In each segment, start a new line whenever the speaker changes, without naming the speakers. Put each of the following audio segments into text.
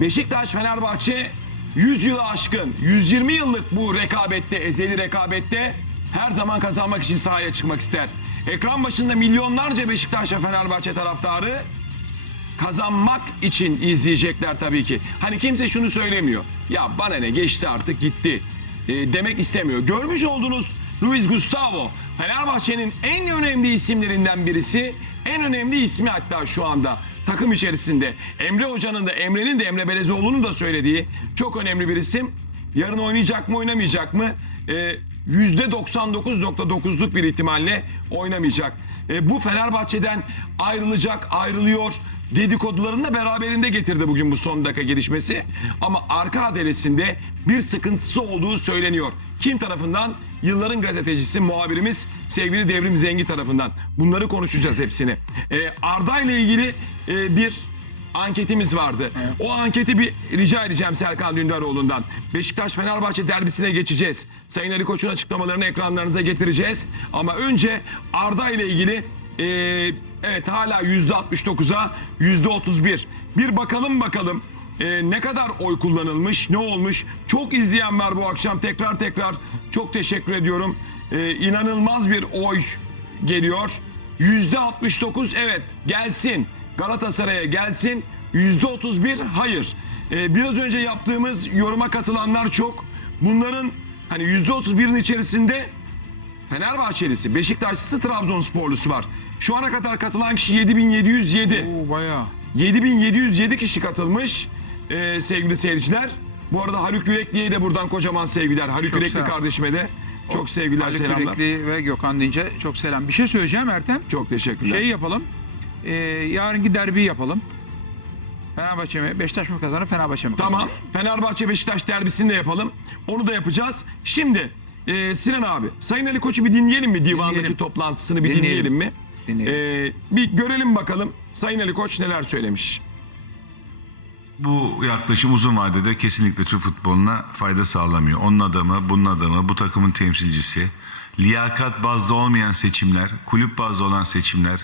Beşiktaş Fenerbahçe 100 yılı aşkın 120 yıllık bu rekabette ezeli rekabette her zaman kazanmak için sahaya çıkmak ister. Ekran başında milyonlarca Beşiktaş ve Fenerbahçe taraftarı kazanmak için izleyecekler tabii ki. Hani kimse şunu söylemiyor. Ya bana ne geçti artık gitti e, demek istemiyor. Görmüş olduğunuz Luis Gustavo Fenerbahçe'nin en önemli isimlerinden birisi. En önemli ismi hatta şu anda takım içerisinde. Emre Hoca'nın da Emre'nin de Emre Belezoğlu'nun da söylediği çok önemli bir isim. Yarın oynayacak mı oynamayacak mı? E, %99.9'luk bir ihtimalle oynamayacak. E, bu Fenerbahçe'den ayrılacak, ayrılıyor dedikodularını da beraberinde getirdi bugün bu son dakika gelişmesi. Ama arka adresinde bir sıkıntısı olduğu söyleniyor. Kim tarafından? Yılların gazetecisi, muhabirimiz sevgili Devrim Zengi tarafından. Bunları konuşacağız hepsini. E, Arda ile ilgili e, bir anketimiz vardı. O anketi bir rica edeceğim Serkan Dündaroğlu'ndan. Beşiktaş-Fenerbahçe derbisine geçeceğiz. Sayın Ali Koç'un açıklamalarını ekranlarınıza getireceğiz. Ama önce Arda ile ilgili e, evet hala %69'a %31. Bir bakalım bakalım e, ne kadar oy kullanılmış, ne olmuş. Çok izleyen var bu akşam. Tekrar tekrar çok teşekkür ediyorum. E, inanılmaz bir oy geliyor. %69 evet gelsin. Galatasaray'a gelsin. %31 hayır. Ee, biraz önce yaptığımız yoruma katılanlar çok. Bunların hani %31'in içerisinde Fenerbahçelisi, Beşiktaşlısı, Trabzonsporlusu var. Şu ana kadar katılan kişi 7707.
Oo bayağı.
7707 kişi katılmış ee, sevgili seyirciler. Bu arada Haluk Yürekli'ye de buradan kocaman sevgiler. Haluk
Çok
Yürekli
selam.
kardeşime de çok sevgiler,
Ali
selamlar.
Kürekli ve Gökhan Dince çok selam. Bir şey söyleyeceğim Ertem.
Çok teşekkürler.
Şey yapalım. Ee, yarınki derbi yapalım. Fenerbahçe mi? Beşiktaş mı kazanır? Fenerbahçe mi kazanır?
Tamam. Fenerbahçe Beşiktaş derbisini de yapalım. Onu da yapacağız. Şimdi e, Sinan abi, Sayın Ali Koç'u bir dinleyelim mi divandaki
Dinleyelim.
toplantısını bir dinleyelim,
Dinleyelim.
mi?
Dinleyelim.
E, bir görelim bakalım Sayın Ali Koç neler söylemiş.
Bu yaklaşım uzun vadede kesinlikle Türk futboluna fayda sağlamıyor. Onun adamı, bunun adamı, bu takımın temsilcisi, liyakat bazlı olmayan seçimler, kulüp bazlı olan seçimler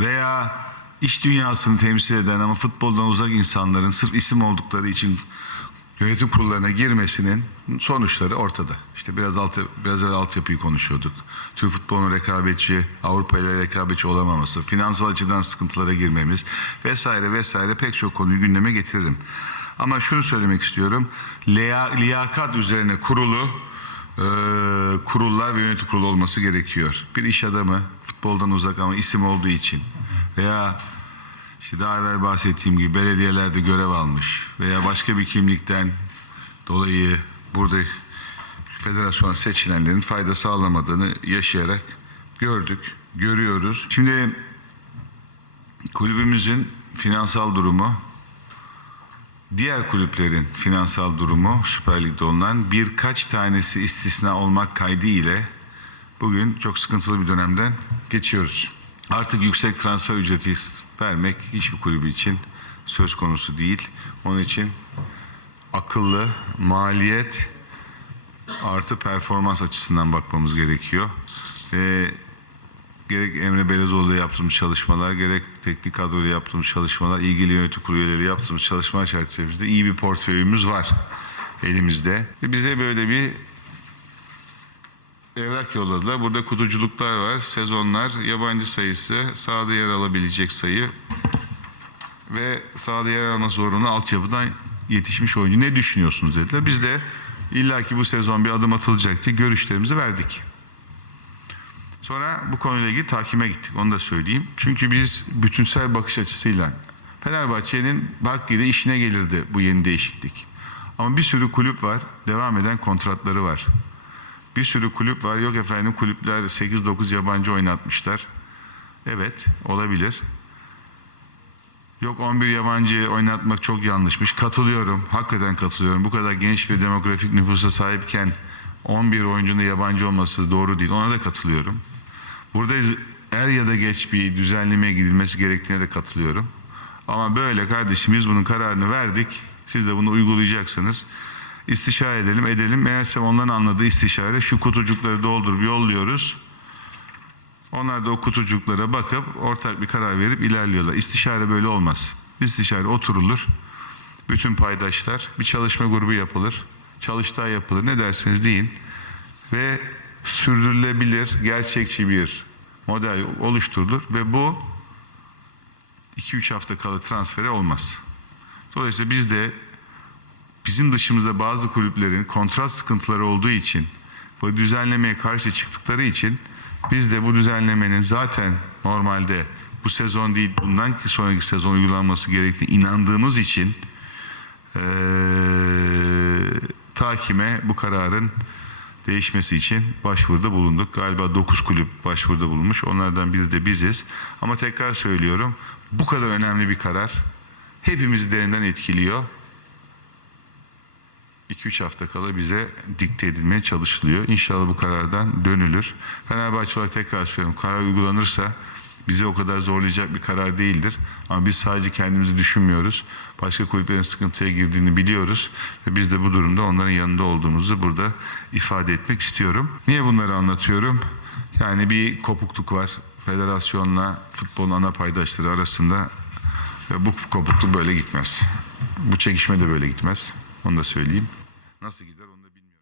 veya iş dünyasını temsil eden ama futboldan uzak insanların sırf isim oldukları için yönetim kurullarına girmesinin sonuçları ortada. İşte biraz alt biraz evvel altyapıyı konuşuyorduk. Türk futbolunun rekabetçi, Avrupa ile rekabetçi olamaması, finansal açıdan sıkıntılara girmemiz vesaire vesaire pek çok konuyu gündeme getiririm. Ama şunu söylemek istiyorum. Liya, liyakat üzerine kurulu e, kurullar ve yönetim kurulu olması gerekiyor. Bir iş adamı futboldan uzak ama isim olduğu için veya işte daha evvel bahsettiğim gibi belediyelerde görev almış veya başka bir kimlikten dolayı burada federasyona seçilenlerin fayda sağlamadığını yaşayarak gördük, görüyoruz. Şimdi kulübümüzün finansal durumu diğer kulüplerin finansal durumu Süper Lig'de olunan birkaç tanesi istisna olmak kaydı ile bugün çok sıkıntılı bir dönemden geçiyoruz. Artık yüksek transfer ücreti vermek hiçbir kulübü için söz konusu değil. Onun için akıllı, maliyet artı performans açısından bakmamız gerekiyor. Ve gerek Emre Belezoğlu'yla yaptığımız çalışmalar, gerek teknik kadroyla yaptığımız çalışmalar, ilgili yönetim kurulu üyeleriyle yaptığımız çalışmalar çerçevesinde iyi bir portföyümüz var elimizde. Bize böyle bir evrak yolladılar. Burada kutuculuklar var, sezonlar, yabancı sayısı, sahada yer alabilecek sayı ve sahada yer alma zorunlu altyapıdan yetişmiş oyuncu. Ne düşünüyorsunuz dediler. Biz de illaki bu sezon bir adım atılacak diye görüşlerimizi verdik. Sonra bu konuyla ilgili takime gittik onu da söyleyeyim. Çünkü biz bütünsel bakış açısıyla Fenerbahçe'nin hakkıyla işine gelirdi bu yeni değişiklik. Ama bir sürü kulüp var, devam eden kontratları var. Bir sürü kulüp var, yok efendim kulüpler 8-9 yabancı oynatmışlar. Evet, olabilir. Yok 11 yabancı oynatmak çok yanlışmış. Katılıyorum, hakikaten katılıyorum. Bu kadar geniş bir demografik nüfusa sahipken 11 oyuncunun yabancı olması doğru değil. Ona da katılıyorum. Burada er ya da geç bir düzenlemeye gidilmesi gerektiğine de katılıyorum. Ama böyle kardeşim biz bunun kararını verdik. Siz de bunu uygulayacaksınız. İstişare edelim, edelim. Meğerse onların anladığı istişare şu kutucukları doldurup yolluyoruz. Onlar da o kutucuklara bakıp ortak bir karar verip ilerliyorlar. İstişare böyle olmaz. İstişare oturulur. bütün paydaşlar bir çalışma grubu yapılır. Çalıştay yapılır. Ne derseniz deyin. Ve sürdürülebilir, gerçekçi bir model oluşturulur ve bu 2-3 hafta kala transfere olmaz. Dolayısıyla biz de bizim dışımızda bazı kulüplerin kontrat sıkıntıları olduğu için bu düzenlemeye karşı çıktıkları için biz de bu düzenlemenin zaten normalde bu sezon değil bundan sonraki sezon uygulanması gerektiğine inandığımız için eee takime bu kararın değişmesi için başvuruda bulunduk. Galiba 9 kulüp başvuruda bulunmuş. Onlardan biri de biziz. Ama tekrar söylüyorum bu kadar önemli bir karar hepimizi derinden etkiliyor. 2-3 hafta kala bize dikte edilmeye çalışılıyor. İnşallah bu karardan dönülür. Fenerbahçe olarak tekrar söylüyorum. Karar uygulanırsa bizi o kadar zorlayacak bir karar değildir. Ama biz sadece kendimizi düşünmüyoruz. Başka kulüplerin sıkıntıya girdiğini biliyoruz. Ve biz de bu durumda onların yanında olduğumuzu burada ifade etmek istiyorum. Niye bunları anlatıyorum? Yani bir kopukluk var. Federasyonla futbolun ana paydaşları arasında ve bu kopukluk böyle gitmez. Bu çekişme de böyle gitmez. Onu da söyleyeyim. Nasıl gider onu da bilmiyorum.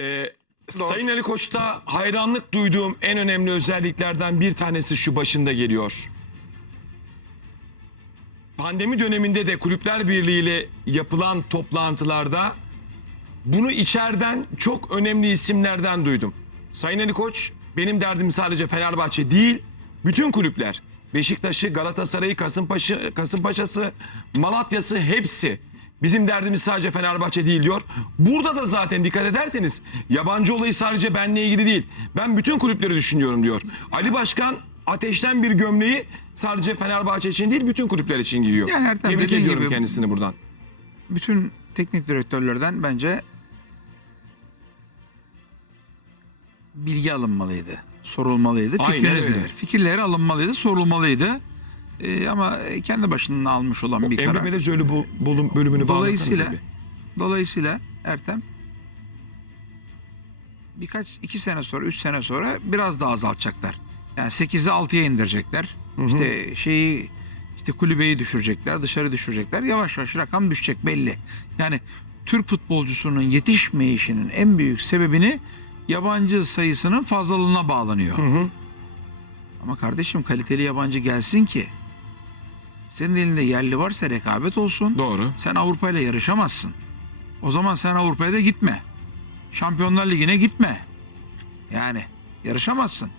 Ee, Sayın Ali Koç'ta hayranlık duyduğum en önemli özelliklerden bir tanesi şu başında geliyor. Pandemi döneminde de Kulüpler Birliği ile yapılan toplantılarda bunu içeriden çok önemli isimlerden duydum. Sayın Ali Koç benim derdim sadece Fenerbahçe değil, bütün kulüpler. Beşiktaş'ı, Galatasaray'ı, Kasımpaşa, Kasımpaşa'sı, Malatya'sı hepsi. Bizim derdimiz sadece Fenerbahçe değil diyor. Burada da zaten dikkat ederseniz yabancı olayı sadece benle ilgili değil. Ben bütün kulüpleri düşünüyorum diyor. Ali Başkan ateşten bir gömleği sadece Fenerbahçe için değil bütün kulüpler için giyiyor.
Yani Ertem
Tebrik ediyorum
gibi-
kendisini buradan.
bütün teknik direktörlerden bence bilgi alınmalıydı. Sorulmalıydı.
Öyle.
nedir? Fikirleri alınmalıydı, sorulmalıydı. Ee, ama kendi başının almış olan bir
Emre
karar.
Belezoğlu bu bölüm, bölümünü
Dolayısıyla
bağlasanıza bir.
dolayısıyla Ertem birkaç iki sene sonra, üç sene sonra biraz daha azaltacaklar. Yani 8'i 6'ya indirecekler. İşte şeyi işte kulübeyi düşürecekler, dışarı düşürecekler. Yavaş yavaş rakam düşecek belli. Yani Türk futbolcusunun yetişmeyişinin en büyük sebebini yabancı sayısının fazlalığına bağlanıyor. Ama kardeşim kaliteli yabancı gelsin ki senin elinde yerli varsa rekabet olsun.
Doğru.
Sen Avrupa ile yarışamazsın. O zaman sen Avrupa'ya da gitme. Şampiyonlar Ligi'ne gitme. Yani yarışamazsın.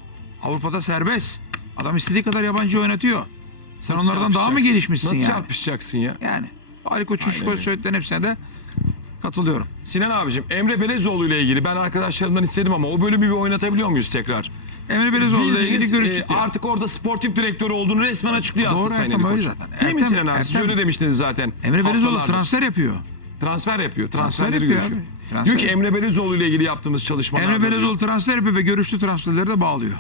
Avrupa'da serbest. Adam istediği kadar yabancı oynatıyor. Sen
Nasıl
onlardan daha mı
çarpışacaksın?
gelişmişsin
Nasıl
yani?
çarpışacaksın ya?
Yani Ali Koç'un şu
Aynen
söylediklerinin hepsine de katılıyorum.
Sinan abicim Emre Belezoğlu ile ilgili ben arkadaşlarımdan istedim ama o bölümü bir oynatabiliyor muyuz tekrar?
Emre Belezoğlu ile ilgili
Bildiğiniz,
görüştük.
e, artık orada sportif direktör olduğunu resmen açıklıyor
Doğru
aslında Sayın
Ertem,
Ali
öyle
Koç.
zaten.
Değil mi
Ertem,
Sinan abi? Siz
Ertem.
öyle demiştiniz zaten.
Emre Belezoğlu
haftalardır.
transfer yapıyor.
transfer yapıyor.
Transfer
Transferleri
yapıyor
görüşüyor.
abi. Transfer
Diyor ki. Emre Belezoğlu ile ilgili yaptığımız çalışmalarda
Emre Belezoğlu transfer yapıyor ve görüştü transferleri de bağlıyor.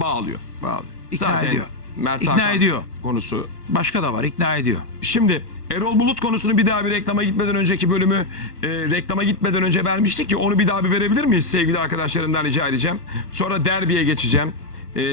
bağlıyor.
Bağlıyor. İkna
Zaten
ediyor.
Mert
İkna
Hakan
ediyor.
konusu
Başka da var ikna ediyor.
Şimdi Erol Bulut konusunu bir daha bir reklama gitmeden önceki bölümü e, reklama gitmeden önce vermiştik ki onu bir daha bir verebilir miyiz sevgili arkadaşlarımdan rica edeceğim. Sonra derbiye geçeceğim. E,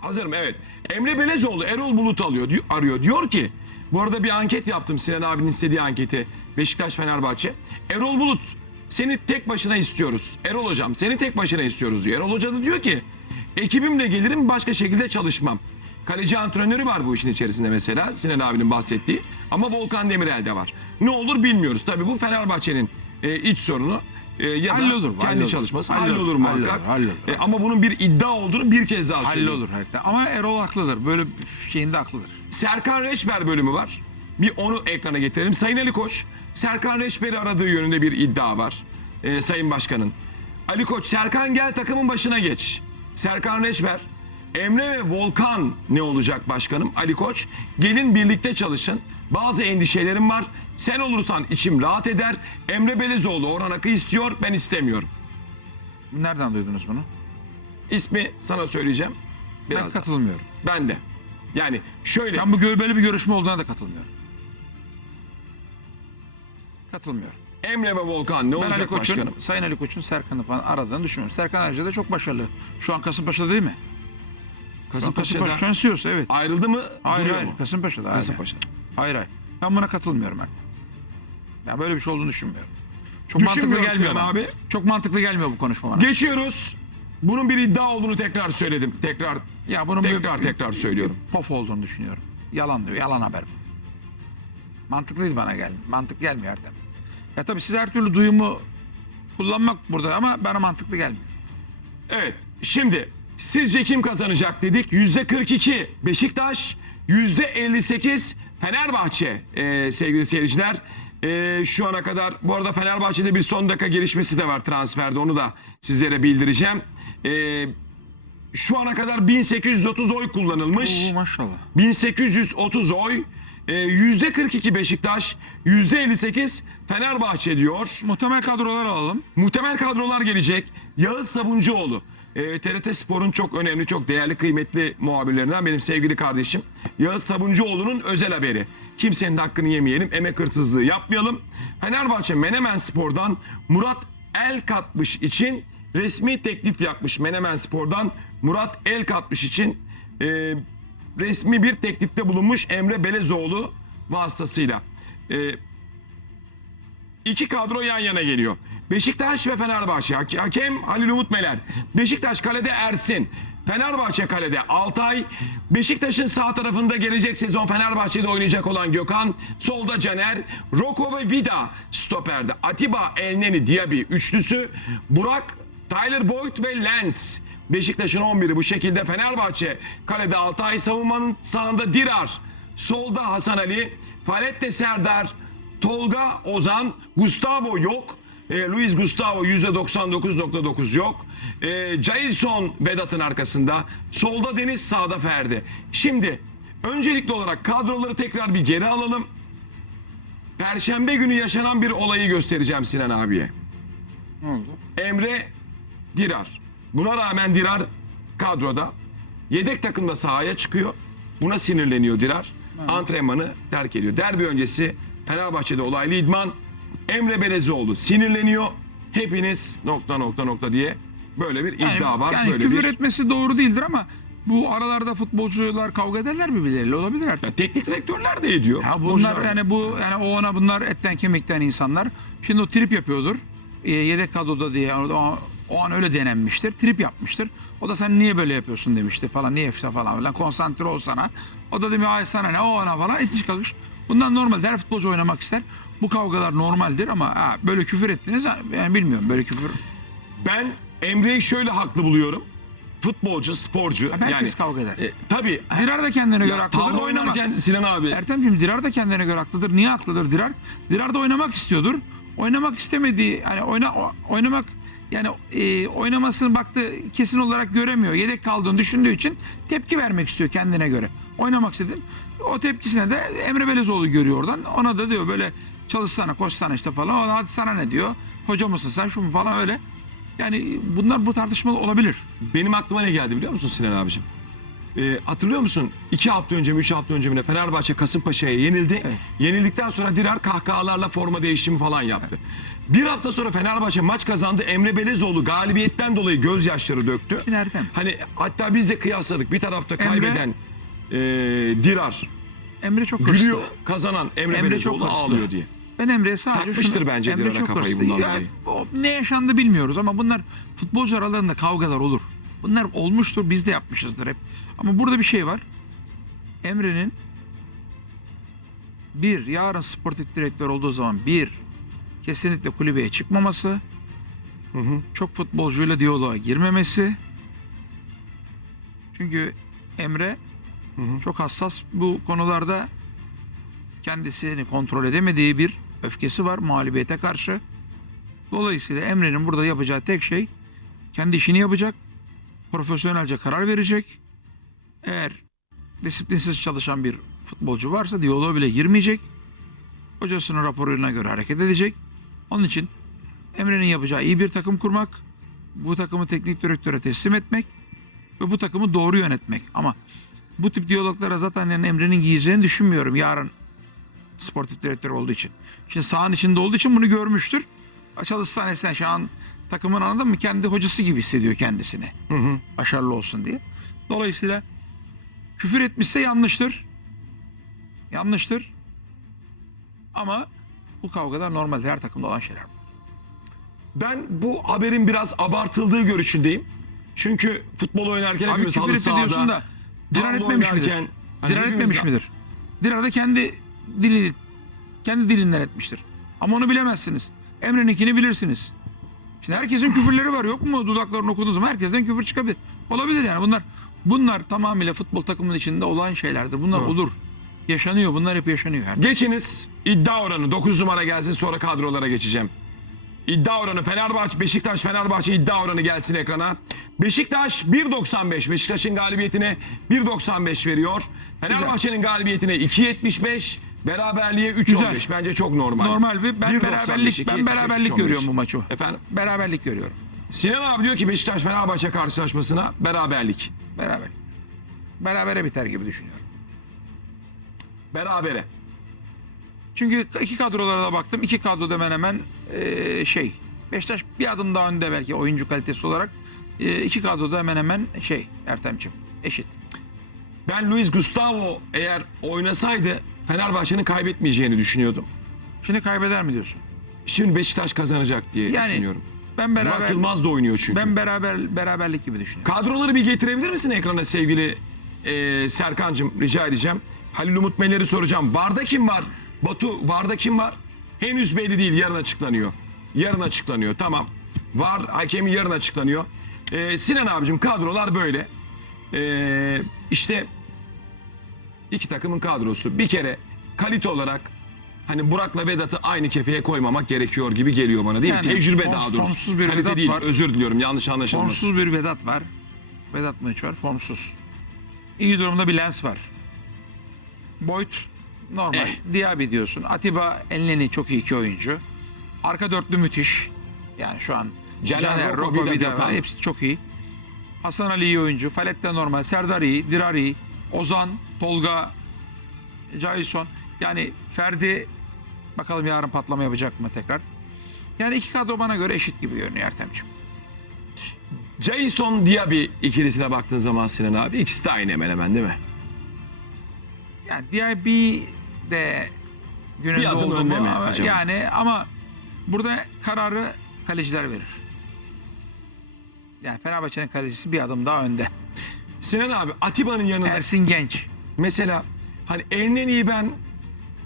hazırım evet. Emre Belezoğlu Erol Bulut alıyor diyor, arıyor. Diyor ki bu arada bir anket yaptım Sinan abinin istediği anketi Beşiktaş Fenerbahçe. Erol Bulut seni tek başına istiyoruz. Erol hocam seni tek başına istiyoruz diyor. Erol hoca da diyor ki ekibimle gelirim başka şekilde çalışmam. Kaleci antrenörü var bu işin içerisinde mesela Sinan abinin bahsettiği. Ama Volkan Demirel de var. Ne olur bilmiyoruz. Tabii bu Fenerbahçe'nin e, iç sorunu. E, ya da
Hallolur,
kendi
hallolur.
çalışması
Hallolur,
hallolur muhakkak.
hallolur, hallolur.
E, ama bunun bir iddia olduğunu bir kez daha söylüyorum.
Hallolur her Ama Erol haklıdır. Böyle şeyinde haklıdır.
Serkan Reçber bölümü var. Bir onu ekrana getirelim. Sayın Ali Koç, Serkan Reçber'i aradığı yönünde bir iddia var. Ee, Sayın Başkan'ın. Ali Koç, Serkan gel takımın başına geç. Serkan Reçber, Emre ve Volkan ne olacak başkanım? Ali Koç, gelin birlikte çalışın. Bazı endişelerim var. Sen olursan içim rahat eder. Emre Belezoğlu Orhan Akı istiyor, ben istemiyorum.
Nereden duydunuz bunu?
İsmi sana söyleyeceğim.
Ben katılmıyorum.
Ben de. Yani şöyle.
Ben bu gö- böyle bir görüşme olduğuna da katılmıyorum. Katılmıyorum.
Emre ve Volkan ne
Ben
olacak
Ali Koç'un,
başkanım?
Sayın Ali Koç'un Serkan'ı falan aradığını düşünmüyorum. Serkan ayrıca da çok başarılı. Şu an Kasımpaşa'da değil mi?
Kasımpaşa'da
Kasımpaşa şanslıyorsa evet.
ayrıldı mı?
Hayır
duruyor
hayır
mu?
Kasımpaşa'da. hala.
Kasımpaşa.
Hayır hayır. Ben buna katılmıyorum ben. Ben böyle bir şey olduğunu düşünmüyorum. Çok mantıklı
Düşünmüyorsun
gelmiyor bana.
abi.
Çok mantıklı gelmiyor bu konuşma bana.
Geçiyoruz. Bunun bir iddia olduğunu tekrar söyledim. Tekrar
ya bunun
tekrar
bir,
tekrar söylüyorum.
pof olduğunu düşünüyorum. Yalan diyor. Yalan haber. Mantıklı değil bana gel. Mantık gelmiyor Erdem. Ya tabii siz her türlü duyumu kullanmak burada ama bana mantıklı gelmiyor.
Evet. Şimdi sizce kim kazanacak dedik? Yüzde 42 Beşiktaş, yüzde 58 Fenerbahçe ee, sevgili seyirciler. Ee, şu ana kadar bu arada Fenerbahçe'de bir son dakika gelişmesi de var transferde onu da sizlere bildireceğim. Ee, şu ana kadar 1830 oy kullanılmış.
Oo, maşallah.
1830 oy. Yüzde 42 Beşiktaş, yüzde 58 Fenerbahçe diyor.
Muhtemel kadrolar alalım.
Muhtemel kadrolar gelecek. Yağız Sabuncuoğlu. Ee, TRT Spor'un çok önemli, çok değerli, kıymetli muhabirlerinden benim sevgili kardeşim. Yağız Sabuncuoğlu'nun özel haberi. Kimsenin de hakkını yemeyelim, emek hırsızlığı yapmayalım. Fenerbahçe Menemen Spor'dan Murat El Katmış için resmi teklif yapmış. Menemen Spor'dan Murat El Katmış için e, resmi bir teklifte bulunmuş Emre Belezoğlu vasıtasıyla. E, İki kadro yan yana geliyor. Beşiktaş ve Fenerbahçe. Hak- Hakem Halil Umut Meler. Beşiktaş kalede Ersin. Fenerbahçe kalede Altay. Beşiktaş'ın sağ tarafında gelecek sezon Fenerbahçe'de oynayacak olan Gökhan. Solda Caner. Roko ve Vida stoperde. Atiba, Elneni, Diaby üçlüsü. Burak, Tyler Boyd ve Lens. Beşiktaş'ın 11'i bu şekilde. Fenerbahçe kalede Altay. Savunmanın sağında Dirar. Solda Hasan Ali. Falette Serdar. Tolga Ozan, Gustavo yok. E, Luis Gustavo %99.9 yok. E, Jailson Vedat'ın arkasında. Solda Deniz, sağda Ferdi. Şimdi öncelikli olarak kadroları tekrar bir geri alalım. Perşembe günü yaşanan bir olayı göstereceğim Sinan abiye.
Ne oldu?
Emre Dirar. Buna rağmen Dirar kadroda. Yedek takımda sahaya çıkıyor. Buna sinirleniyor Dirar. Antrenmanı terk ediyor. Derbi öncesi Fenerbahçe'de olaylı idman. Emre Belezoğlu sinirleniyor. Hepiniz nokta nokta nokta diye böyle bir
Yani,
iddia var.
yani
böyle
küfür
bir...
etmesi doğru değildir ama bu aralarda futbolcular kavga ederler birbirleriyle olabilir artık.
Ya teknik direktörler de ediyor.
Ya bunlar yani bu yani o ona bunlar etten kemikten insanlar. Şimdi o trip yapıyordur. E, yedek kadroda diye o, o, an öyle denenmiştir. Trip yapmıştır. O da sen niye böyle yapıyorsun demiştir falan. Niye işte falan filan. Konsantre ol sana. O da demiş ay sana ne o ona falan itiş kalış. Bundan normal. Her futbolcu oynamak ister. Bu kavgalar normaldir ama ha, böyle küfür ettiniz yani bilmiyorum böyle küfür.
Ben Emre'yi şöyle haklı buluyorum. Futbolcu, sporcu.
Ya herkes
yani,
kavga eder.
e, tabii.
Dirar da kendine göre
Ya,
haklıdır.
tavla oynarken Sinan abi.
Ertemciğim Dirar da kendine göre haklıdır. Niye haklıdır Dirar? Dirar da oynamak istiyordur. Oynamak istemediği hani oyna oynamak yani e, oynamasını baktı kesin olarak göremiyor. Yedek kaldığını düşündüğü için tepki vermek istiyor kendine göre. Oynamak istedin. O tepkisine de Emre Belezoğlu görüyor oradan. Ona da diyor böyle çalışsana koşsana işte falan. O da hadi sana ne diyor? Hoca mısın sen şu mu falan öyle. Yani bunlar bu tartışmalı olabilir.
Benim aklıma ne geldi biliyor musun Sinan abicim? Ee, hatırlıyor musun? İki hafta önce mi, üç hafta önce mi ne Fenerbahçe Kasımpaşa'ya yenildi.
Evet.
Yenildikten sonra Dirar kahkahalarla forma değişimi falan yaptı. Bir hafta sonra Fenerbahçe maç kazandı. Emre Belezoğlu galibiyetten dolayı gözyaşları döktü.
Ertem.
Hani hatta biz de kıyasladık. Bir tarafta
Emre-
kaybeden e, Dirar
Emre çok hırslı.
gülüyor. Kazanan Emre,
Emre çok hırslı.
ağlıyor diye.
Ben Emre'ye sadece
Takmıştır
şunu-
bence
Emre çok
kafayı
hırslı.
bundan
Ya,
dolayı.
o ne yaşandı bilmiyoruz ama bunlar futbolcu aralarında kavgalar olur. Bunlar olmuştur biz de yapmışızdır hep. Ama burada bir şey var. Emre'nin bir yarın sportif direktör olduğu zaman bir kesinlikle kulübeye çıkmaması, çok futbolcuyla diyaloğa girmemesi. Çünkü Emre çok hassas bu konularda kendisini kontrol edemediği bir öfkesi var mağlubiyete karşı. Dolayısıyla Emre'nin burada yapacağı tek şey kendi işini yapacak, profesyonelce karar verecek. Eğer disiplinsiz çalışan bir futbolcu varsa diyaloğa bile girmeyecek. Hocasının raporuna göre hareket edecek. Onun için Emre'nin yapacağı iyi bir takım kurmak, bu takımı teknik direktöre teslim etmek ve bu takımı doğru yönetmek. Ama bu tip diyaloglara zaten yani Emre'nin giyeceğini düşünmüyorum yarın sportif direktör olduğu için. Şimdi sahanın içinde olduğu için bunu görmüştür. Çalışsan esen şu an takımın anladın mı? Kendi hocası gibi hissediyor kendisini. Başarılı olsun diye. Dolayısıyla Küfür etmişse yanlıştır. Yanlıştır. Ama bu kavgalar normalde her takımda olan şeyler.
Ben bu haberin biraz abartıldığı görüşündeyim. Çünkü futbol oynarken
Abi
hepimiz
küfür
halı sahada,
da dirar etmemiş midir?
hani
Dirar etmemiş midir? Dirar da kendi dili kendi dilinden etmiştir. Ama onu bilemezsiniz. Emre'ninkini bilirsiniz. Şimdi herkesin küfürleri var yok mu? Dudaklarını okuduğunuz zaman herkesten küfür çıkabilir. Olabilir yani bunlar. Bunlar tamamıyla futbol takımının içinde olan şeylerdir. Bunlar olur. Yaşanıyor. Bunlar hep yaşanıyor. Her
Geçiniz iddia oranı 9 numara gelsin sonra kadrolara geçeceğim. İddia oranı Fenerbahçe Beşiktaş Fenerbahçe iddia oranı gelsin ekrana. Beşiktaş 1.95 Beşiktaş'ın galibiyetine 1.95 veriyor. Fenerbahçe'nin galibiyetine 2.75 beraberliğe 3.15
Güzel.
bence çok normal.
Normal bir ben
1.95,
beraberlik ben
2.75,
beraberlik
3.15.
görüyorum bu maçı.
Efendim
Beraberlik görüyorum.
Sinan abi diyor ki Beşiktaş Fenerbahçe karşılaşmasına beraberlik.
Beraber. Berabere biter gibi düşünüyorum.
Berabere.
Çünkü iki kadrolara da baktım. İki kadro da hemen hemen eee, şey. Beşiktaş bir adım daha önde belki oyuncu kalitesi olarak. Eee, iki kadro da hemen hemen şey Ertem'ciğim eşit.
Ben Luis Gustavo eğer oynasaydı Fenerbahçe'nin kaybetmeyeceğini düşünüyordum.
Şimdi kaybeder mi diyorsun?
Şimdi Beşiktaş kazanacak diye
Yani
düşünüyorum.
ben
Burak
beraber
Yılmaz da oynuyor çünkü.
ben beraber beraberlik gibi düşünüyorum.
Kadroları bir getirebilir misin ekrana sevgili e, Serkan'cığım rica edeceğim. Halil Umut Meler'i soracağım. Varda kim var? Batu Varda kim var? Henüz belli değil yarın açıklanıyor. Yarın açıklanıyor tamam. Var hakemi yarın açıklanıyor. E, Sinan abicim kadrolar böyle. E, işte iki takımın kadrosu. Bir kere kalite olarak hani Burak'la Vedat'ı aynı kefeye koymamak gerekiyor gibi geliyor bana değil mi?
Yani
Tecrübe
form-
daha doğrusu.
formsuz bir
kalite
Vedat
değil
var.
özür diliyorum yanlış anlaşılmasın.
Formsuz bir Vedat var. Vedat Mıç var formsuz. İyi durumda bir Lens var. Boyut normal. Diaby diyorsun. Atiba Enleni çok iyi iki oyuncu. Arka dörtlü müthiş. Yani şu an
Caner,
Caner,
Roko, Vida, Gökhan.
hepsi çok iyi. Hasan Ali iyi oyuncu. Falette normal. Serdar iyi. Dirar iyi. Ozan, Tolga, Jason. Yani Ferdi bakalım yarın patlama yapacak mı tekrar. Yani iki kadro bana göre eşit gibi görünüyor Ertem'ciğim.
Jason Diaby ikilisine baktığın zaman Sinan abi ikisi de aynı hemen hemen değil mi?
Yani Diaby de
Bir
gününde
adım
oldu
önde
mu?
mi
Ama-
acaba?
Yani ama burada kararı kaleciler verir. Yani Fenerbahçe'nin kalecisi bir adım daha önde.
Sinan abi Atiba'nın yanında
Ersin Genç.
mesela hani Elneni'yi ben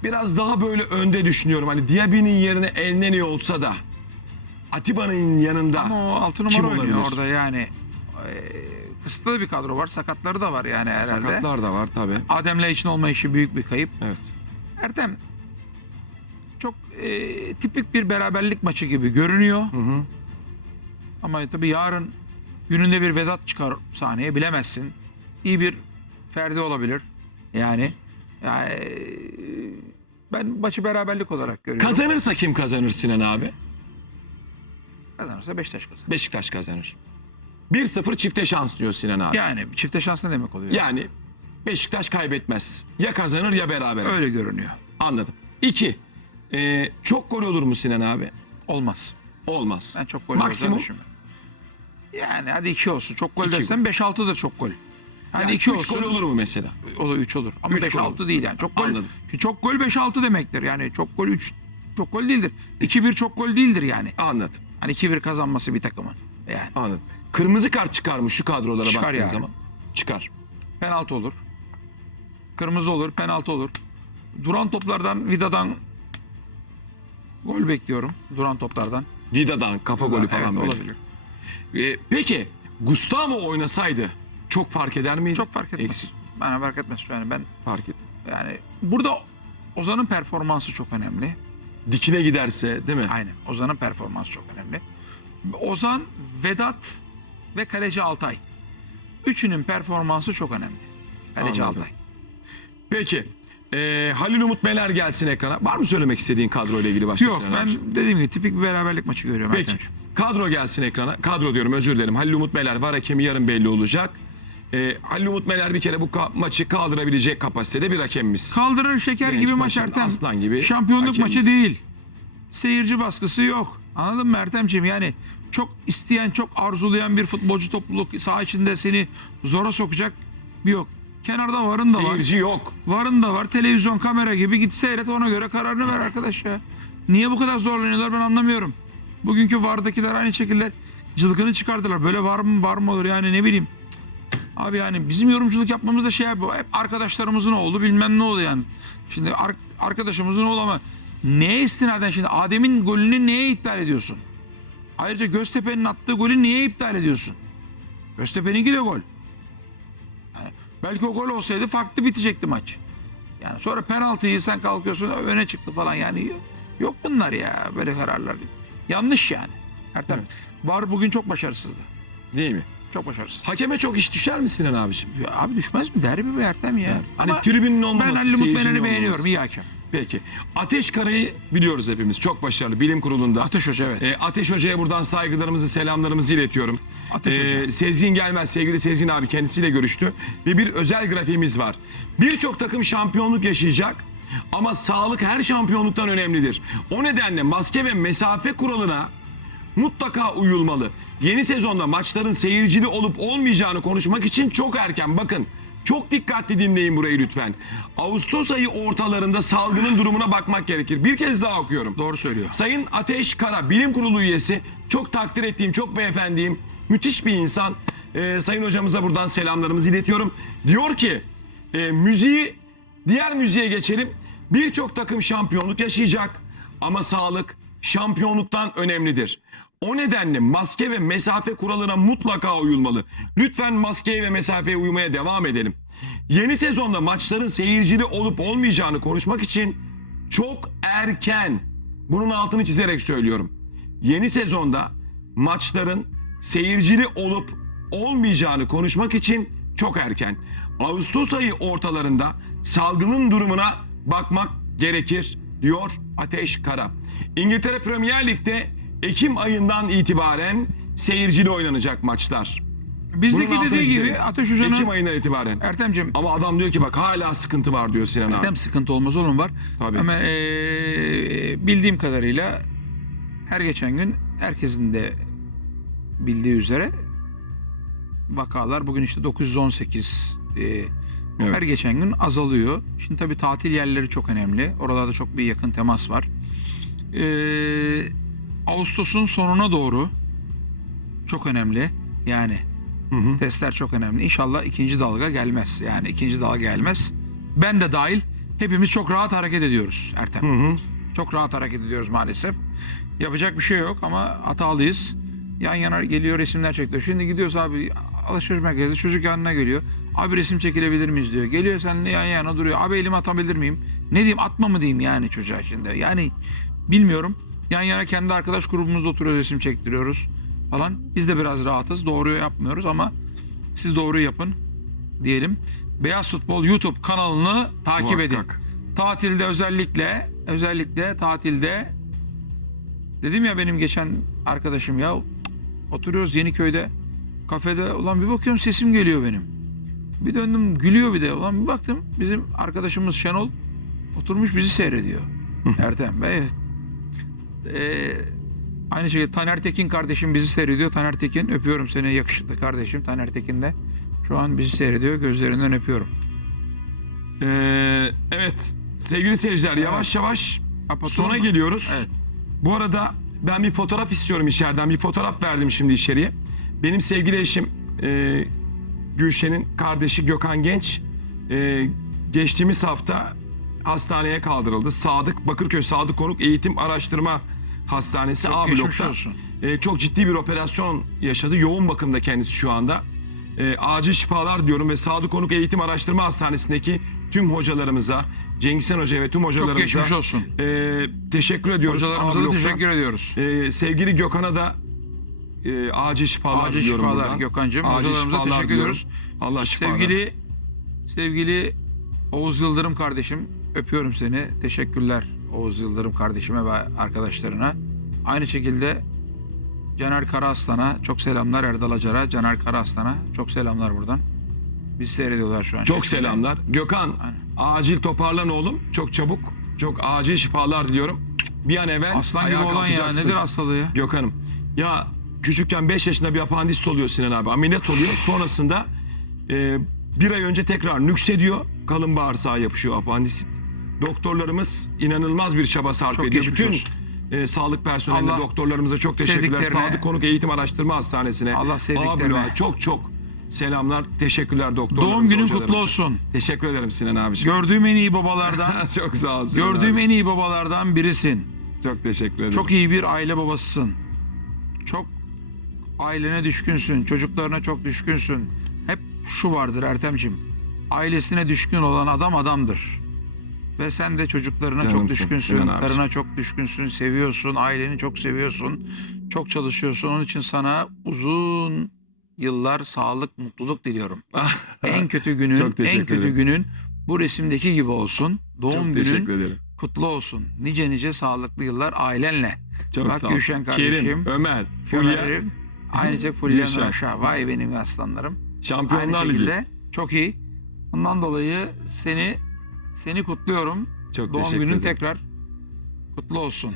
biraz daha böyle önde düşünüyorum. Hani Diaby'nin yerine Elneni olsa da Atiba'nın yanında
Ama o altı
Kim
numara oynuyor
olabilir?
orada yani. Ee, kısıtlı bir kadro var. Sakatları da var yani herhalde.
sakatlar da var tabi.
Adem'le için olmayışı büyük bir kayıp.
Evet.
Ertem çok e, tipik bir beraberlik maçı gibi görünüyor.
hı.
Ama tabii yarın gününde bir Vedat çıkar sahneye bilemezsin. İyi bir Ferdi olabilir. Yani, yani e, ben maçı beraberlik olarak görüyorum.
Kazanırsa kim kazanır Sinan abi?
Kazanırsa Beşiktaş kazanır.
Beşiktaş kazanır. 1-0 çifte şans diyor Sinan abi.
Yani çifte şans ne demek oluyor?
Yani Beşiktaş kaybetmez. Ya kazanır ya beraber.
Öyle görünüyor.
Anladım. İki. Ee, çok gol olur mu Sinan abi?
Olmaz.
Olmaz.
Ben çok gol
Maksimum?
olacağını düşünmüyorum. Yani hadi iki olsun. Çok gol
İki
dersen 5-6'dır çok gol. Hadi
Yani
iki
üç
olsun.
gol olur mu mesela?
O da 3 olur. Ama
Üç gol
5-6 değil yani. Çok gol.
Anladım.
Çünkü çok gol 5-6 demektir. Yani çok gol 3 çok gol değildir. 2-1 çok gol değildir yani.
Anladım.
Hani 2-1 kazanması bir takımın. Yani
Anladım. Kırmızı kart çıkar mı şu kadrolara
Çıkar
baktığın
yani.
zaman? Çıkar.
penaltı olur. Kırmızı olur, penaltı olur. Duran toplardan, Vida'dan gol bekliyorum. Duran toplardan.
Vida'dan kafa golü falan
evet,
böyle.
olabilir.
Ee, peki Gustavo oynasaydı çok fark eder miydi?
Çok fark etmez.
Eksik.
Bana fark etmez şu an. Ben
Fark et.
yani burada Ozan'ın performansı çok önemli.
Dikine giderse değil mi?
Aynen. Ozan'ın performansı çok önemli. Ozan, Vedat ve kaleci Altay. Üçünün performansı çok önemli. Kaleci
Anladım.
Altay.
Peki. Ee, Halil Umut Meler gelsin ekrana. Var mı söylemek istediğin kadro ile ilgili başka
Yok ben
abiciğim?
dediğim gibi tipik bir beraberlik maçı görüyorum.
Peki.
Ertem'ciğim.
Kadro gelsin ekrana. Kadro diyorum özür dilerim. Halil Umut Meler var hakemi yarın belli olacak. Ee, Halil Umut Meler bir kere bu ka- maçı kaldırabilecek kapasitede bir hakemimiz.
Kaldırır şeker
Genç
gibi maç
başarılı
Ertem.
aslan gibi
Şampiyonluk
hakemiz.
maçı değil. Seyirci baskısı yok. Anladın mı Ertemciğim? Yani çok isteyen, çok arzulayan bir futbolcu topluluk saha içinde seni zora sokacak bir yok. Kenarda varın da var.
Seyirci yok.
Varın da var. Televizyon kamera gibi git seyret ona göre kararını ver arkadaş ya. Niye bu kadar zorlanıyorlar ben anlamıyorum. Bugünkü vardakiler aynı şekilde cılgını çıkardılar. Böyle var mı var mı olur yani ne bileyim. Abi yani bizim yorumculuk yapmamız da şey yapıyor. Hep arkadaşlarımızın oğlu bilmem ne oldu yani. Şimdi ar- arkadaşımızın oğlu ama neye istinaden şimdi Adem'in golünü neye iptal ediyorsun? Ayrıca Göztepe'nin attığı golü niye iptal ediyorsun? Göztepe'ninki de gol. Yani belki o gol olsaydı farklı bitecekti maç. Yani sonra penaltıyı sen kalkıyorsun öne çıktı falan yani yok, bunlar ya böyle kararlar. Yanlış yani. Ertem var bugün çok başarısızdı.
Değil mi?
Çok başarısız.
Hakeme çok iş düşer mi Sinan abiciğim?
Ya abi düşmez mi? Derbi be Ertem ya.
Hani
Ama
tribünün
ben
olmaması, seyircinin
Mener'i
olmaması.
beğeniyorum. iyi hakem.
Peki. Ateş Kara'yı biliyoruz hepimiz. Çok başarılı. Bilim kurulunda.
Ateş Hoca evet.
E, Ateş Hoca'ya buradan saygılarımızı, selamlarımızı iletiyorum.
Ateş
E,
Hoca.
Sezgin Gelmez, sevgili Sezgin abi kendisiyle görüştü. Ve bir özel grafiğimiz var. Birçok takım şampiyonluk yaşayacak. Ama sağlık her şampiyonluktan önemlidir. O nedenle maske ve mesafe kuralına mutlaka uyulmalı. Yeni sezonda maçların seyircili olup olmayacağını konuşmak için çok erken. Bakın çok dikkatli dinleyin burayı lütfen. Ağustos ayı ortalarında salgının durumuna bakmak gerekir. Bir kez daha okuyorum.
Doğru söylüyor.
Sayın Ateş Kara bilim kurulu üyesi çok takdir ettiğim çok beyefendiyim müthiş bir insan Ee, sayın hocamıza buradan selamlarımızı iletiyorum diyor ki e, müziği diğer müziğe geçelim birçok takım şampiyonluk yaşayacak ama sağlık şampiyonluktan önemlidir o nedenle maske ve mesafe kuralına mutlaka uyulmalı. Lütfen maskeye ve mesafeye uymaya devam edelim. Yeni sezonda maçların seyircili olup olmayacağını konuşmak için çok erken. Bunun altını çizerek söylüyorum. Yeni sezonda maçların seyircili olup olmayacağını konuşmak için çok erken. Ağustos ayı ortalarında salgının durumuna bakmak gerekir diyor Ateş Kara. İngiltere Premier Lig'de Ekim ayından itibaren seyircili oynanacak maçlar.
Bizdeki
Bunun
dediği gibi. Ateş
Ekim
Hoca'nın
ayından itibaren.
Ertem'cim
Ama adam diyor ki bak hala sıkıntı var diyor Sinan abi.
Ertem sıkıntı olmaz olur mu var.
Tabii.
Ama eee, bildiğim kadarıyla her geçen gün herkesin de bildiği üzere vakalar bugün işte 918 eee,
Evet.
her geçen gün azalıyor. Şimdi tabii tatil yerleri çok önemli. Oralarda çok bir yakın temas var. Eee, Ağustos'un sonuna doğru çok önemli. Yani
Hı hı.
testler çok önemli. İnşallah ikinci dalga gelmez. Yani ikinci dalga gelmez. Ben de dahil hepimiz çok rahat hareket ediyoruz Ertem.
Hı hı.
Çok rahat hareket ediyoruz maalesef. Yapacak bir şey yok ama hatalıyız. Yan yana geliyor resimler çekiyor. Şimdi gidiyoruz abi alışveriş merkezinde çocuk yanına geliyor. Abi resim çekilebilir miyiz diyor. Geliyor seninle yan yana duruyor. Abi elimi atabilir miyim? Ne diyeyim atma mı diyeyim yani çocuğa şimdi. Yani bilmiyorum. Yan yana kendi arkadaş grubumuzda oturuyoruz resim çektiriyoruz falan. Biz de biraz rahatız. Doğruyu yapmıyoruz ama siz doğruyu yapın diyelim. Beyaz Futbol YouTube kanalını takip edin.
Muhakkak.
Tatilde özellikle özellikle tatilde dedim ya benim geçen arkadaşım ya oturuyoruz Yeniköy'de kafede ulan bir bakıyorum sesim geliyor benim. Bir döndüm gülüyor bir de ulan bir baktım bizim arkadaşımız Şenol oturmuş bizi seyrediyor. Ertem Bey. Ee, aynı şekilde Taner Tekin kardeşim bizi seyrediyor. Taner Tekin öpüyorum seni yakışıklı kardeşim Taner Tekin de. Şu an bizi seyrediyor gözlerinden öpüyorum.
Ee, evet sevgili seyirciler yavaş yavaş
Kapatalım
sona
mı?
geliyoruz.
Evet.
Bu arada ben bir fotoğraf istiyorum içeriden. Bir fotoğraf verdim şimdi içeriye. Benim sevgili eşim e, Gülşen'in kardeşi Gökhan Genç e, geçtiğimiz hafta hastaneye kaldırıldı. Sadık Bakırköy Sadık Konuk Eğitim Araştırma Hastanesi A
geçmiş
blokta. E, çok ciddi bir operasyon yaşadı. Yoğun bakımda kendisi şu anda. E, acil şifalar diyorum ve Sadık Konuk Eğitim Araştırma Hastanesi'ndeki tüm hocalarımıza, Cengizhan Hoca ve tüm hocalarımıza
geçmiş olsun.
e, teşekkür ediyoruz.
Hocalarımıza
A
da teşekkür ediyoruz.
E, sevgili Gökhan'a da e, acil şifalar
Acil
diliyorum
şifalar
buradan.
Gökhan'cığım.
Acil
Hocalarımıza teşekkür
diliyorum.
ediyoruz.
Allah şifa
Sevgili
versin.
sevgili Oğuz Yıldırım kardeşim öpüyorum seni. Teşekkürler Oğuz Yıldırım kardeşime ve arkadaşlarına. Aynı şekilde Caner Karaaslan'a çok selamlar Erdal Acar'a, Caner Karaaslan'a çok selamlar buradan. Bizi seyrediyorlar şu an.
Çok
Çekimde.
selamlar. Gökhan
Aynen.
acil toparlan oğlum. Çok çabuk. Çok acil şifalar diliyorum. Bir an evvel
Aslan gibi olan ya nedir hastalığı ya?
Gökhan'ım. Ya küçükken 5 yaşında bir apandist oluyor Sinan abi. Ameliyat oluyor. Sonrasında e, Bir ay önce tekrar nüksediyor. Kalın bağırsağa yapışıyor apandisit. Doktorlarımız inanılmaz bir çaba sarf
Çok
ediyor. Bütün
olsun.
e, sağlık personeline,
Allah
doktorlarımıza çok teşekkürler. Sadık Konuk Eğitim Araştırma Hastanesi'ne.
Allah sevdiklerine-
çok çok selamlar. Teşekkürler doktorlarımıza.
Doğum günün kutlu olsun.
Teşekkür ederim Sinan abiciğim.
Gördüğüm en iyi babalardan,
çok sağ ol Sinan
gördüğüm
abi.
en iyi babalardan birisin.
Çok teşekkür ederim.
Çok iyi bir aile babasısın. Çok ailene düşkünsün, çocuklarına çok düşkünsün. Hep şu vardır Ertem'cim. Ailesine düşkün olan adam adamdır. Ve sen de çocuklarına çok
Canımsın,
düşkünsün,
Sinan abiciğim.
karına çok düşkünsün, seviyorsun, aileni çok seviyorsun. Çok çalışıyorsun. Onun için sana uzun yıllar sağlık, mutluluk diliyorum. En kötü günün,
Çok
en kötü günün bu resimdeki gibi olsun. Doğum
Çok
günün kutlu olsun. Nice nice sağlıklı yıllar ailenle.
Çok
Bak
sağ.
Gülşen kardeşim.
Kerim, Ömer, Fulya.
Ayrıca Fulya aşağı. Vay benim aslanlarım.
Şampiyonlar Ligi.
çok iyi. Ondan dolayı seni seni kutluyorum.
Çok
Doğum
teşekkür
günün
ederim.
tekrar kutlu olsun.